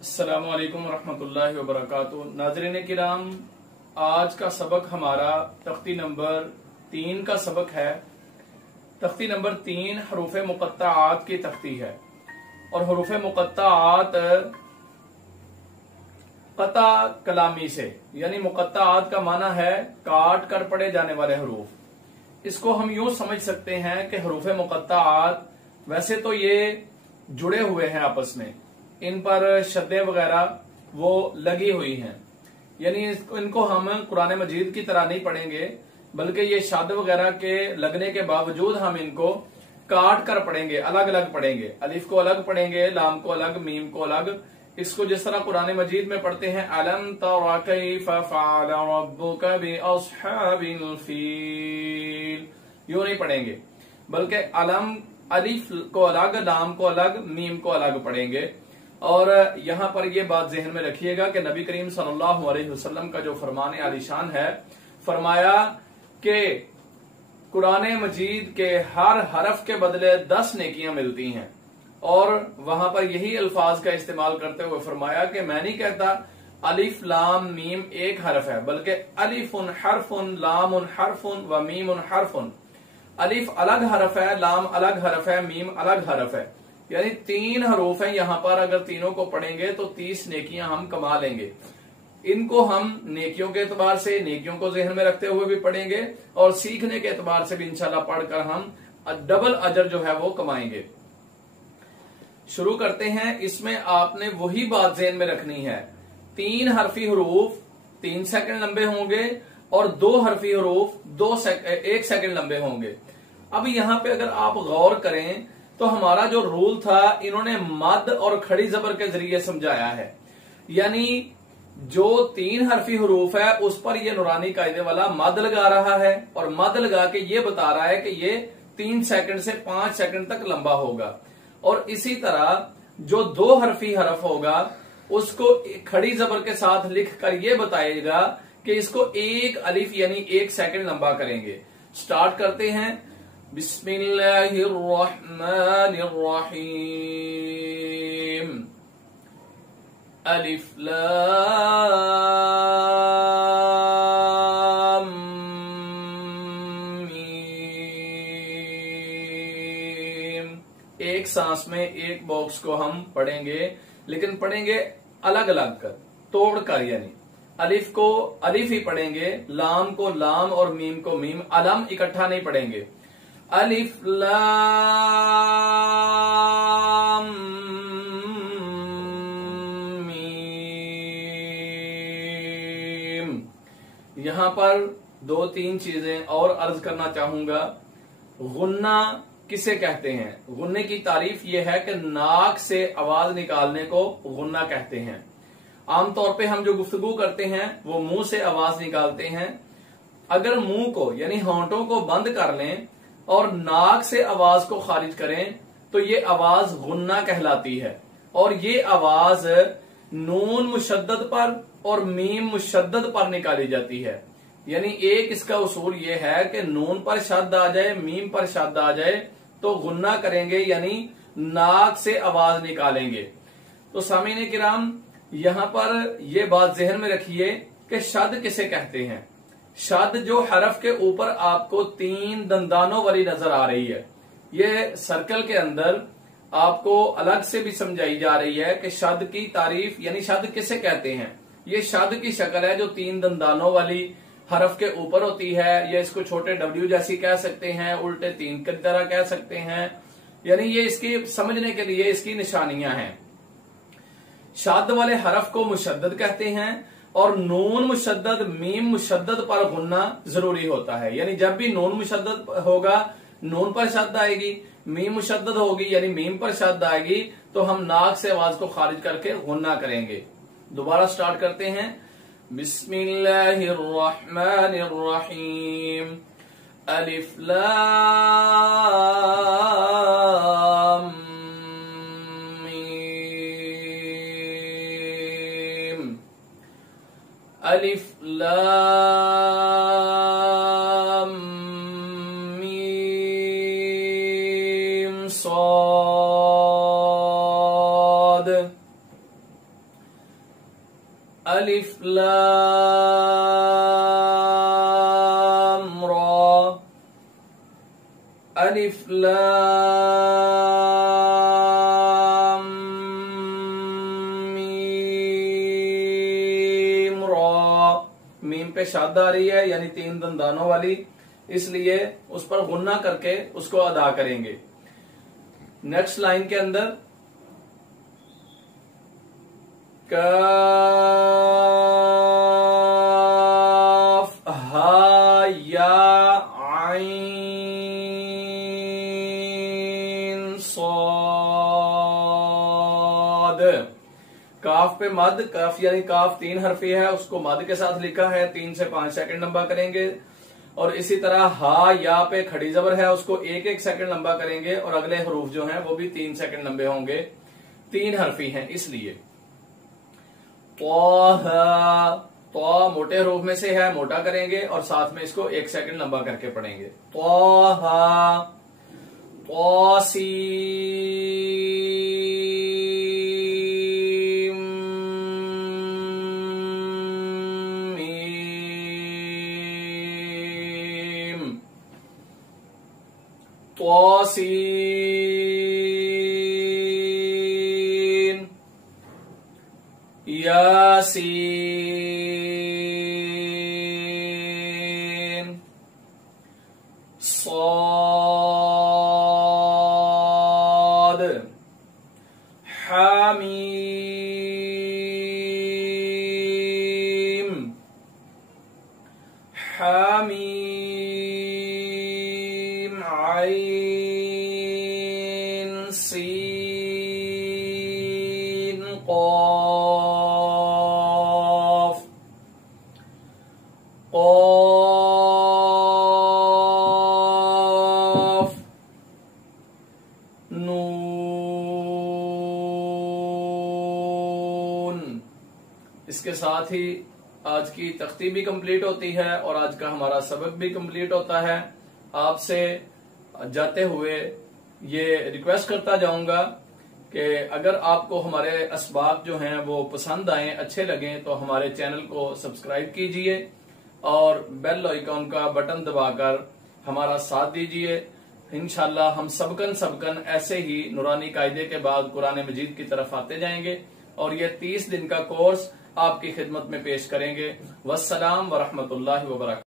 अस्सलामु अलैकुम वरहमतुल्लाहि वबरकातुहू। नाज़रीन किराम, आज का सबक हमारा तख्ती नंबर 3 का सबक है। तख्ती नंबर 3 हरूफ मुक़त्तआत की तख्ती है और हरूफ मुक़त्तआत क़ता कलामी से, यानी मुक़त्तआत का माना है काट कर पढ़े जाने वाले हरूफ। इसको हम यूं समझ सकते हैं कि हरूफ मुक़त्तआत वैसे तो ये जुड़े हुए हैं आपस में, इन पर शद्दे वगैरह वो लगी हुई हैं, यानी इनको हम कुरान मजीद की तरह नहीं पढ़ेंगे, बल्कि ये शद वगैरह के लगने के बावजूद हम इनको काट कर पढ़ेंगे, अलग अलग पढ़ेंगे। अलिफ को अलग पढ़ेंगे, लाम को अलग, मीम को अलग। इसको जिस तरह कुरान मजीद में पढ़ते हैं अलम तरा कैफ़ फ़अल रब्बुका बिअस्हाबिल फील, यूं नहीं पढ़ेंगे, बल्कि अलम अलिफ को अलग, लाम को अलग, मीम को अलग पढ़ेंगे। और यहां पर यह बात जहन में रखिएगा कि नबी करीम सल्लल्लाहु अलैहि वसल्लम का जो फरमान आलिशान है, फरमाया कि कुरान मजीद के हर हरफ के बदले 10 नेकियां मिलती हैं। और वहां पर यही अल्फाज का इस्तेमाल करते हुए फरमाया कि मैं नहीं कहता अलिफ लाम मीम एक हरफ है, बल्कि अलिफुन हरफुन लामुन हरफुन व मीमुन हरफुन। अलिफ अलग हरफ है, लाम अलग हरफ है, मीम अलग हरफ है, यानी 3 हरूफ हैं यहां पर। अगर तीनों को पढ़ेंगे तो 30 नेकियां हम कमा लेंगे। इनको हम नेकियों के एतबार से, नेकियों को जहन में रखते हुए भी पढ़ेंगे और सीखने के एतबार से भी इंशाल्लाह पढ़कर हम डबल अजर जो है वो कमाएंगे। शुरू करते हैं। इसमें आपने वही बात जहन में रखनी है, 3 हरफी हरूफ 3 सेकंड लंबे होंगे और 2 हरफी हरूफ 1 सेकंड लंबे होंगे। अब यहां पे अगर आप गौर करें तो हमारा जो रूल था, इन्होंने मद और खड़ी जबर के जरिए समझाया है, यानी जो 3 हरफी हरूफ है उस पर ये नूरानी कायदे वाला मद लगा रहा है और मद लगा के ये बता रहा है कि ये 3 सेकंड से 5 सेकंड तक लंबा होगा। और इसी तरह जो 2 हरफी हरफ होगा उसको खड़ी जबर के साथ लिख कर ये बताएगा कि इसको एक अलिफ यानी 1 सेकंड लंबा करेंगे। स्टार्ट करते हैं। बिस्मिल्लाहिर्रहमानिर्रहीम। अलिफ लाम मीम। एक सांस में एक बॉक्स को हम पढ़ेंगे, लेकिन पढ़ेंगे अलग अलग कर, तोड़ कर, यानी अलिफ को अलिफ ही पढ़ेंगे, लाम को लाम और मीम को मीम, अलम इकट्ठा नहीं पढ़ेंगे। अलिफ लाम मीम। यहां पर 2-3 चीजें और अर्ज करना चाहूंगा। गुन्ना किसे कहते हैं? गुन्ने की तारीफ यह है कि नाक से आवाज निकालने को गुन्ना कहते हैं। आमतौर पे हम जो गुफ्तगू करते हैं वो मुंह से आवाज निकालते हैं। अगर मुंह को यानी होंठों को बंद कर लें और नाक से आवाज को खारिज करें तो ये आवाज गुन्ना कहलाती है। और ये आवाज नून मुशद्दद पर और मीम मुशद्दद पर निकाली जाती है। यानी एक इसका उसूल ये है कि नून पर शद्द आ जाए, मीम पर शद्द आ जाए तो गुन्ना करेंगे, यानी नाक से आवाज निकालेंगे। तो सामीन किराम, यहां पर यह बात जहन में रखिए कि शद्द किसे कहते हैं। शद्द जो हरफ के ऊपर आपको 3 दंदानों वाली नजर आ रही है, ये सर्कल के अंदर आपको अलग से भी समझाई जा रही है कि शद्द की तारीफ, यानी शद्द किसे कहते हैं। ये शद्द की शक्ल है जो 3 दंदानों वाली हरफ के ऊपर होती है, या इसको छोटे डब्ल्यू जैसी कह सकते हैं, उल्टे 3 की तरह कह सकते हैं, यानी ये इसकी समझने के लिए इसकी निशानियां हैं। शद्द वाले हरफ को मुशद्दद कहते हैं और नून मुशद्दद मीम मुशद्दद पर गुन्ना जरूरी होता है। यानी जब भी नून मुशद्दद होगा नून पर शद्द आएगी, मीम मुशद्दद होगी यानी मीम पर शद्द आएगी, तो हम नाक से आवाज को खारिज करके गुन्ना करेंगे। दोबारा स्टार्ट करते हैं। बिस्मिल्लाहिर्रहमानिर्रहीम। अलिफ लाम मीम। अलिफ लाम मीम सॉद। अलिफ लाम रा, अलिफ लाम मीम रा। मीम पे शद आ रही है यानी 3 दंदानों वाली, इसलिए उस पर गुन्ना करके उसको अदा करेंगे। नेक्स्ट लाइन के अंदर काफ हा या आइन सॉद। काफ पे मद, काफ यानी काफ 3 हरफी है, उसको मद के साथ लिखा है, 3 से 5 सेकंड लंबा करेंगे। और इसी तरह हा या पे खड़ी जबर है, उसको 1-1 सेकंड लंबा करेंगे। और अगले हरूफ जो हैं वो भी 3 सेकंड लंबे होंगे, 3 हरफी हैं इसलिए। तो मोटे हरूफ में से है, मोटा करेंगे और साथ में इसको 1 सेकंड लंबा करके पढ़ेंगे। तौसीन यासीन सॉद हामीम हामीम आइन सीन क़ाफ क़ाफ नून। इसके साथ ही आज की तख्ती भी कंप्लीट होती है और आज का हमारा सबक भी कंप्लीट होता है। आपसे जाते हुए ये रिक्वेस्ट करता जाऊंगा कि अगर आपको हमारे असबाब जो हैं वो पसंद आए, अच्छे लगें, तो हमारे चैनल को सब्सक्राइब कीजिए और बेल आइकॉन का बटन दबाकर हमारा साथ दीजिए। इंशाल्लाह हम सबकन ऐसे ही नूरानी कायदे के बाद कुरान मजीद की तरफ आते जाएंगे और ये 30 दिन का कोर्स आपकी खिदमत में पेश करेंगे। वस्सलाम व रहमतुल्लाहि व बरकातहू।